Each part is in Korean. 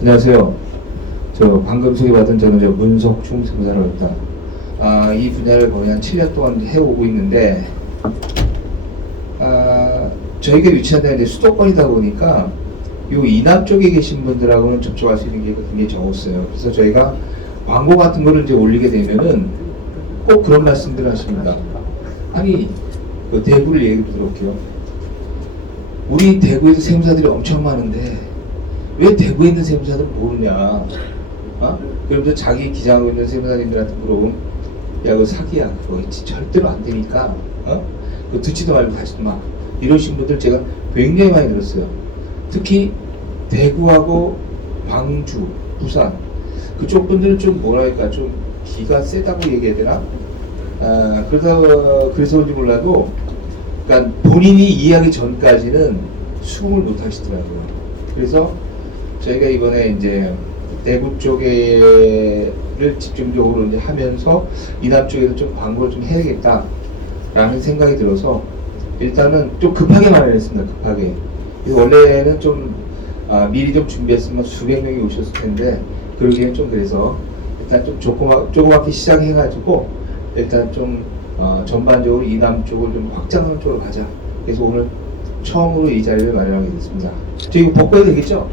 안녕하세요. 저 방금 소개받은 저는 문석충 세무사라고 합니다. 이 분야를 거의 한 7년 동안 해오고 있는데, 저희가 위치한 데가 이제 수도권이다 보니까 요 이남 쪽에 계신 분들하고는 접촉할 수 있는 게 굉장히 적었어요. 그래서 저희가 광고 같은 거를 이제 올리게 되면은 꼭 그런 말씀들을 하십니다. 아니, 그 대구를 얘기 들어볼게요. 우리 대구에서 세무사들이 엄청 많은데 왜 대구에 있는 세무사들은 모르냐? 그러면서 자기 기장하고 있는 세무사님들한테 물어보면 야, 그거 사기야. 그거 절대로 안 되니까 그거 듣지도 말고 가지도 마. 이러신 분들 제가 굉장히 많이 들었어요. 특히 대구하고 광주, 부산 그쪽 분들은 좀 뭐랄까 좀 기가 세다고 얘기해야 되나? 그래서 그런지 몰라도 그러니까 본인이 이해하기 전까지는 수긍을 못 하시더라고요. 그래서 저희가 이번에 이제 대구 쪽에를 집중적으로 이제 하면서 이남 쪽에도 좀 광고를 좀 해야겠다라는 생각이 들어서 일단은 좀 급하게 마련했습니다. 급하게. 원래는 좀 미리 좀 준비했으면 수백 명이 오셨을 텐데 그러기엔 좀 그래서 일단 좀 조그맣게 시작해가지고 일단 좀 전반적으로 이남 쪽을 좀 확장하는 쪽으로 가자. 그래서 오늘 처음으로 이 자리를 마련하게 됐습니다. 저 이거 바꿔야 되겠죠?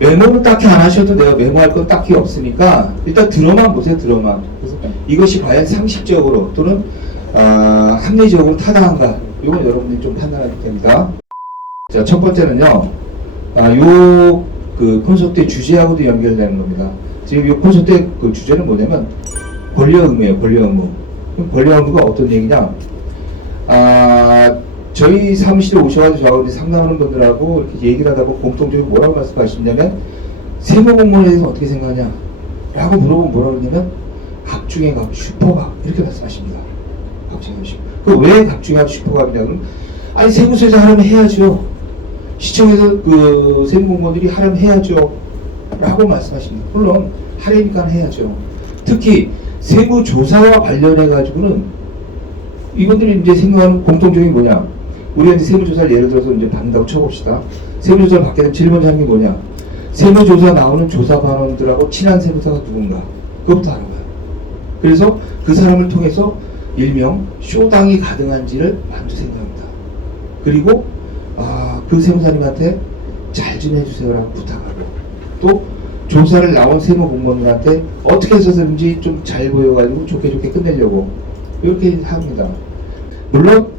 메모는 딱히 안 하셔도 돼요. 메모할 건 딱히 없으니까 일단 들어만 보세요. 들어만. 그래서 이것이 과연 상식적으로 또는 합리적으로 타당한가? 이건 여러분들이 좀 판단하면 됩니다. 자, 첫 번째는요. 그 콘서트의 주제하고도 연결되는 겁니다. 지금 이 콘서트의 그 주제는 뭐냐면 권리 의무예요. 권리 의무. 그럼 권리 의무가 어떤 얘기냐? 저희 사무실에 오셔가지고 저하고 상담하는 분들하고 이렇게 얘기를 하다 보면 공통적으로 뭐라고 말씀하시냐면 세무공무원에 대해서 어떻게 생각하냐? 라고 물어보면 뭐라고 그러냐면 갑중의 갑, 슈퍼갑 이렇게 말씀하십니다. 갑중의 갑, 슈퍼. 그 왜 갑중의 갑, 슈퍼갑이냐? 그러면 아니 세무서에서 하라면 해야죠. 시청에서 그 세무공무원들이 하라면 해야죠. 라고 말씀하십니다. 물론 하려니까 해야죠. 특히 세무조사와 관련해가지고는 이분들이 이제 생각하는 공통적인 뭐냐? 우리가 이제 세무조사를 예를 들어서 이제 받는다고 쳐봅시다. 세무조사를 받게 되면 제일 먼저 하는 게 뭐냐? 세무조사 나오는 조사반원들하고 친한 세무사가 누군가? 그것부터 알아봐요. 그래서 그 사람을 통해서 일명 쇼당이 가능한지를 먼저 생각합니다. 그리고 그 세무사님한테 잘 좀 해주세요라고 부탁하고 또 조사를 나온 세무공무원들한테 어떻게 해서든지 좀 잘 보여가지고 좋게 끝내려고 이렇게 합니다. 물론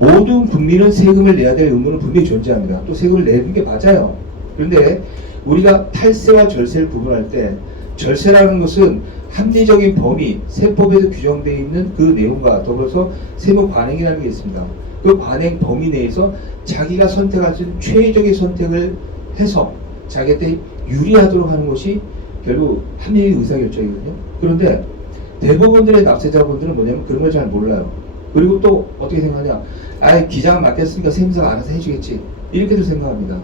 모든 국민은 세금을 내야 될 의무는 분명히 존재합니다. 또 세금을 내는 게 맞아요. 그런데 우리가 탈세와 절세를 구분할 때 절세라는 것은 합리적인 범위, 세법에서 규정되어 있는 그 내용과 더불어서 세무 관행이라는 게 있습니다. 그 관행 범위 내에서 자기가 선택할 수 있는 최적의 선택을 해서 자기한테 유리하도록 하는 것이 결국 합리의 의사결정이거든요. 그런데 대부분들의 납세자분들은 뭐냐면 그런 걸 잘 몰라요. 그리고 또 어떻게 생각하냐? 기장 맡겼으니까 세무사가 알아서 해주겠지. 이렇게도 생각합니다.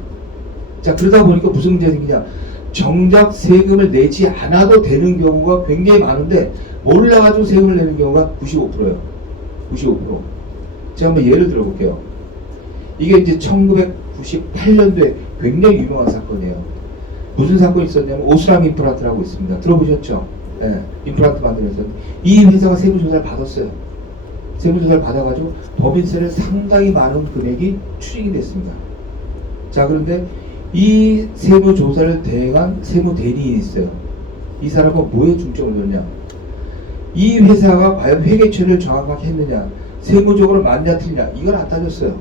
자, 그러다 보니까 무슨 문제가 생기냐? 정작 세금을 내지 않아도 되는 경우가 굉장히 많은데 몰라가지고 세금을 내는 경우가 95%예요. 95%. 제가 한번 예를 들어볼게요. 이게 이제 1998년도에 굉장히 유명한 사건이에요. 무슨 사건이 있었냐면 오스람 임플란트라고 있습니다. 들어보셨죠? 네, 임플란트 만들면서 이 회사가 세무조사를 받았어요. 세무조사를 받아가지고 법인세를 상당히 많은 금액이 추징이 됐습니다. 자, 그런데 이 세무조사를 대행한 세무대리인이 있어요. 이 사람은 뭐에 중점을 뒀냐? 이 회사가 과연 회계처리를 정확하게 했느냐? 세무적으로 맞냐 틀리냐? 이걸 안 따졌어요.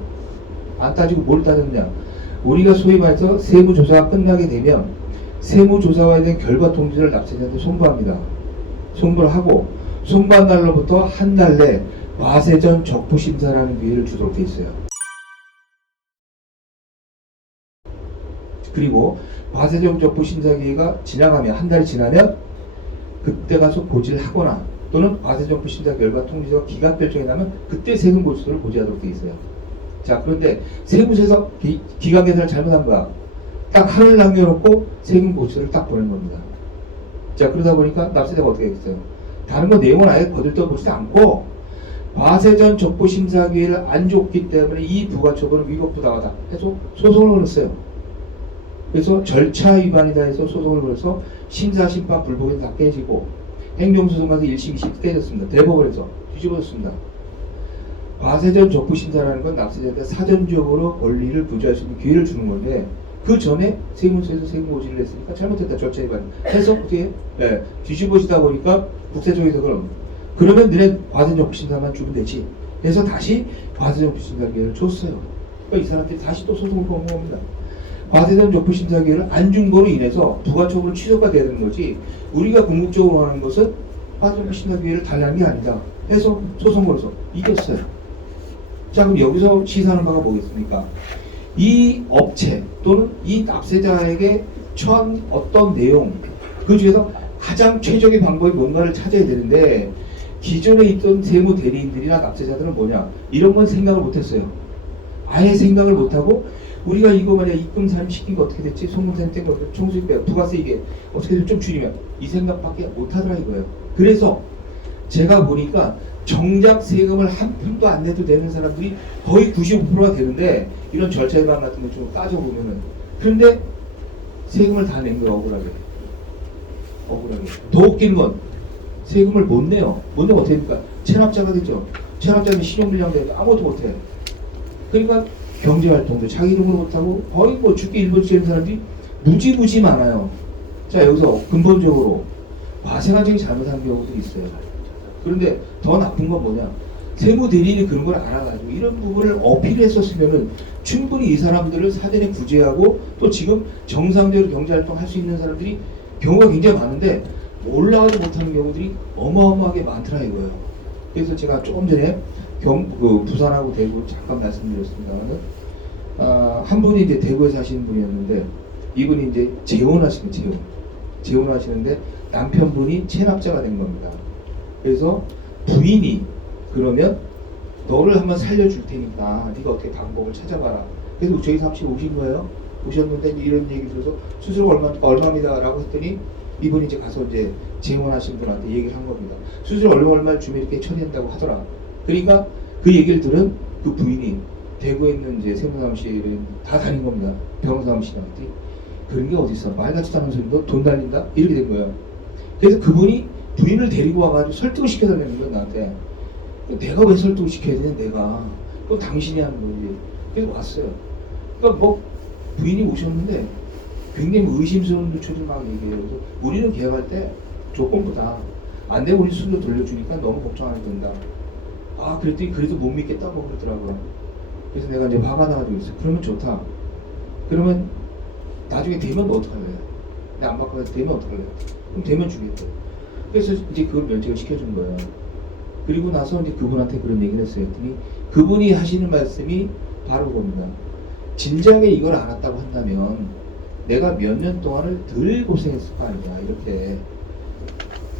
안 따지고 뭘 따졌냐? 우리가 소위 말해서 세무조사가 끝나게 되면 세무조사와 관련 결과 통지를 납세자한테 송부합니다. 송부를 하고 송부한 날로부터 한 달 내 과세전 적부심사라는 기회를 주도록 돼 있어요. 그리고 과세전 적부심사 기회가 지나가면 한 달이 지나면 그때 가서 고지를 하거나 또는 과세정부심사 결과 통지서가 기각 결정이 나면 그때 세금 고지서를 고지하도록 돼 있어요. 자, 그런데 세무서에서 기각 계산을 잘못한 거야. 딱 하루를 남겨놓고 세금 고지서를 딱 보낸 겁니다. 자, 그러다 보니까 납세자가 어떻게 했어요? 다른 거 내용은 아예 거들떠보지도 않고 과세전 적부심사 기회를 안 줬기 때문에 이 부가처분은 위법부당하다 해서 소송을 걸었어요. 그래서 절차 위반이다 해서 소송을 걸어서 심사, 심판, 불복에서 다 깨지고 행정소송 가서 1심, 2심 깨졌습니다. 대법원에서 뒤집어졌습니다. 과세전 적부심사라는 건 납세자한테 사전적으로 권리를 부여할 수 있는 기회를 주는 건데 그 전에 세무서에서 세금 고지를 했으니까 잘못했다 절차 위반 해서 어떻게 뒤집어지다 보니까 국세청에서 그러면 너네 과세전 적부심사만 주면 되지 해서 다시 과세전 적부심사 기회를 줬어요. 그러니까 이 사람들이 다시 또 소송을 거는 겁니다. 과세전 적부심사 기회를 안 준 거로 인해서 부가처분은 취소가 돼야 되는 거지 우리가 궁극적으로 하는 것은 과세전 적부심사 기회를 달라는 게 아니다 해서 소송 걸어서 이겼어요. 자, 그럼 여기서 시사하는 바가 뭐겠습니까? 이 업체 또는 이 납세자에게 처한 어떤 내용 그 중에서 가장 최적의 방법이 뭔가를 찾아야 되는데 기존에 있던 세무 대리인들이나 납세자들은 뭐냐 이런 건 생각을 못했어요. 아예 생각을 못하고 우리가 이거 말이야 입금 사람 시킨 거 어떻게 됐지 송금사님 뗀거 총수입 빼고 부가세 이게 어떻게 좀 줄이면 이 생각밖에 못하더라 이거예요. 그래서 제가 보니까 정작 세금을 한 푼도 안 내도 되는 사람들이 거의 95%가 되는데 이런 절차 위반 같은 거 좀 따져보면은 그런데 세금을 다 낸 거예요. 억울하게 더 웃기는 건 세금을 못 내요. 못 내면 어떻게 됩니까? 체납자가 되죠. 체납자는 신용불량자도 아무것도 못해. 그러니까 경제활동도 자기 이름으로 못하고 거의 뭐 죽기 일부 지는 사람들이 무지무지 많아요. 자 여기서 근본적으로 과세관청이 잘못한 경우도 있어요. 그런데 더 나쁜 건 뭐냐 세무 대리인이 그런 걸 알아가지고 이런 부분을 어필했었으면은 충분히 이 사람들을 사전에 구제하고 또 지금 정상적으로 경제활동 할 수 있는 사람들이 경우가 굉장히 많은데 올라가지 못하는 경우들이 어마어마하게 많더라 이거예요. 그래서 제가 조금 전에 부산하고 대구 잠깐 말씀드렸습니다만은 한 분이 이제 대구에 사시는 분이었는데 이분이 이제 재혼하시는데 남편분이 체납자가 된 겁니다. 그래서 부인이 그러면 너를 한번 살려줄 테니까 네가 어떻게 방법을 찾아봐라. 그래서 저희 사무실 오신 거예요. 오셨는데 이런 얘기 들어서 수수료 얼마입니다 라고 했더니 이분이 이제 가서 이제 재혼하신 분한테 얘기를 한 겁니다. 수수료 얼마를 주면 이렇게 처리한다고 하더라. 그러니까 그 얘기를 들은 그 부인이 대구에 있는 이제 세무사무실은 다 다닌 겁니다. 변호사무실한테 그런 게 어디 있어? 말 같지도 않은 소리 너 돈 달린다? 이렇게 된 거예요. 그래서 그분이 부인을 데리고 와가지고 설득을 시켜달라는 거예요 나한테. 내가 왜 설득을 시켜야 되냐 내가. 그건 당신이 하는 거지. 그래서 왔어요. 그러니까 뭐 부인이 오셨는데 굉장히 의심스러운 누초를 막 얘기해요. 그래서 우리는 계약할 때 조건보다 안 되면 우리 수수료 돌려주니까 너무 걱정 안 해도 된다. 아 그랬더니 그래도 못 믿겠다고 그러더라고요. 그래서 내가 이제 화가 나가지고 있어. 그러면 좋다. 그러면 나중에 되면 너 어떡할래? 내가 안 바꿔서 되면 어떡할래? 그럼 되면 주겠대. 그래서 이제 그걸 면책을 시켜준 거예요. 그리고 나서 이제 그분한테 그런 얘기를 했어요. 했더니 그분이 하시는 말씀이 바로 그겁니다. 진작에 이걸 알았다고 한다면 내가 몇 년 동안을 덜 고생했을 거 아니냐 이렇게.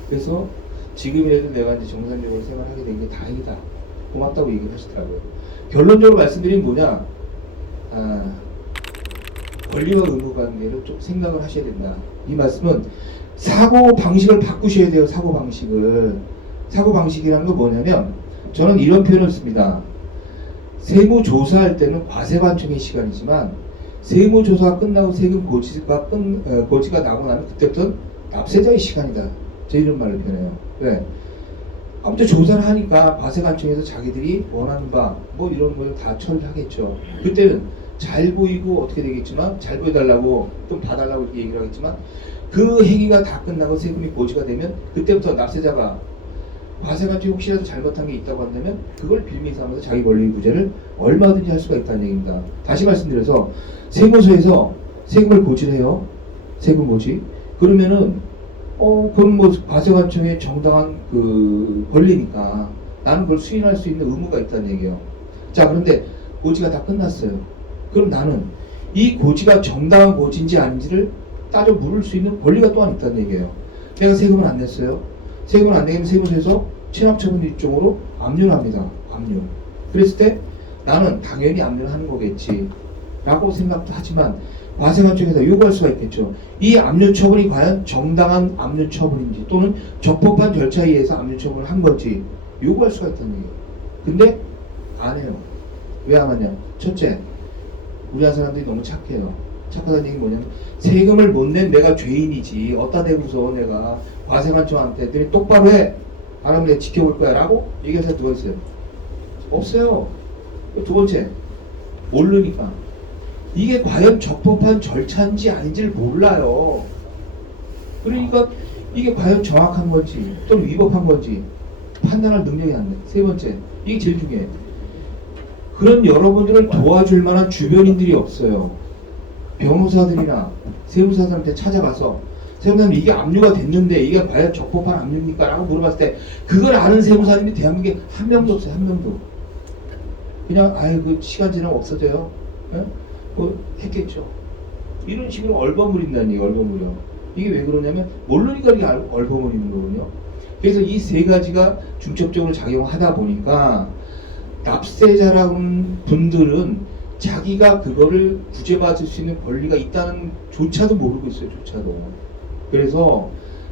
그래서 지금이라도 내가 이제 정상적으로 생활하게 된 게 다행이다. 고맙다고 얘기를 하시더라고요. 결론적으로 말씀드리면 뭐냐? 권리와 의무 관계를 좀 생각을 하셔야 된다. 이 말씀은 사고 방식을 바꾸셔야 돼요. 사고 방식을. 사고 방식이라는 건 뭐냐면 저는 이런 표현을 씁니다. 세무조사할 때는 과세관청의 시간이지만 세무조사가 끝나고 세금 고지가 나고 나면 그때부터는 납세자의 시간이다. 저 이런 말을 표현해요. 네. 아무튼 조사를 하니까 과세관청에서 자기들이 원하는 바 뭐 이런 걸 다 처리를 하겠죠. 그때는 잘 보이고 어떻게 되겠지만 잘 보여달라고 좀 봐달라고 이렇게 얘기를 하겠지만 그 행위가 다 끝나고 세금이 고지가 되면 그때부터 납세자가 과세관청이 혹시라도 잘못한 게 있다고 한다면 그걸 빌미 삼아서 자기 권리 구제를 얼마든지 할 수가 있다는 얘기입니다. 다시 말씀드려서 세무서에서 세금을 고지를 해요. 세금 고지. 그러면은 그건 뭐 과세관청의 정당한 그 권리니까 나는 그걸 수인할 수 있는 의무가 있다는 얘기예요. 자 그런데 고지가 다 끝났어요. 그럼 나는 이 고지가 정당한 고지인지 아닌지를 따져 물을 수 있는 권리가 또한 있다는 얘기예요. 내가 세금을 안 냈어요. 세금을 안 내면 세무서에서 체납처분 일종으로 압류를 합니다. 압류. 그랬을 때 나는 당연히 압류를 하는 거겠지 라고 생각도 하지만 과세관청에서 요구할 수가 있겠죠. 이 압류 처분이 과연 정당한 압류 처분인지 또는 적법한 절차에 의해서 압류 처분을 한 건지 요구할 수가 있다는 얘기예요. 근데 안 해요. 왜 안 하냐? 첫째, 우리나라 사람들이 너무 착해요. 착하다는 얘기는 뭐냐면 세금을 못 낸 내가 죄인이지 어따 대고서 내가 과세관 청한테 너희 똑바로 해 안 하면 내가 지켜볼 거야 라고 얘기할 사람 누가 있어요? 없어요. 두 번째, 모르니까 이게 과연 적법한 절차인지 아닌지를 몰라요. 그러니까 이게 과연 정확한 건지 또는 위법한 건지 판단할 능력이 안 돼. 세 번째, 이게 제일 중요해. 그런 여러분들을 도와줄 만한 주변인들이 없어요. 변호사들이나 세무사들한테 찾아가서 세무사님 이게 압류가 됐는데 이게 과연 적법한 압류입니까? 라고 물어봤을 때 그걸 아는 세무사님이 대한민국에 한 명도 없어요. 한 명도. 그냥 아이고 시간 지나면 없어져요. 예? 뭐 했겠죠. 이런 식으로 얼버무린다는 얘기예요. 얼버무려. 이게 왜 그러냐면 모르니까 이게 얼버무리는 거거든요. 그래서 이 세 가지가 중첩적으로 작용하다 보니까 납세자라는 분들은 자기가 그거를 구제받을 수 있는 권리가 있다는 조차도 모르고 있어요. 조차도. 그래서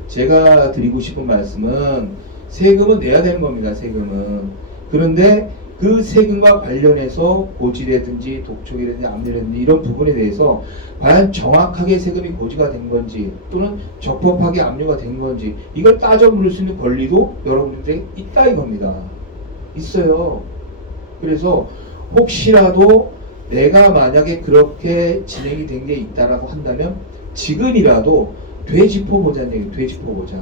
제가 드리고 싶은 말씀은 세금은 내야 되는 겁니다. 세금은. 그런데 그 세금과 관련해서 고지라든지 독촉이라든지 압류라든지 이런 부분에 대해서 과연 정확하게 세금이 고지가 된 건지 또는 적법하게 압류가 된 건지 이걸 따져 물을 수 있는 권리도 여러분들에게 있다 이겁니다. 있어요. 그래서 혹시라도 내가 만약에 그렇게 진행이 된 게 있다라고 한다면 지금이라도 되짚어보자는 얘기예요. 되짚어보자.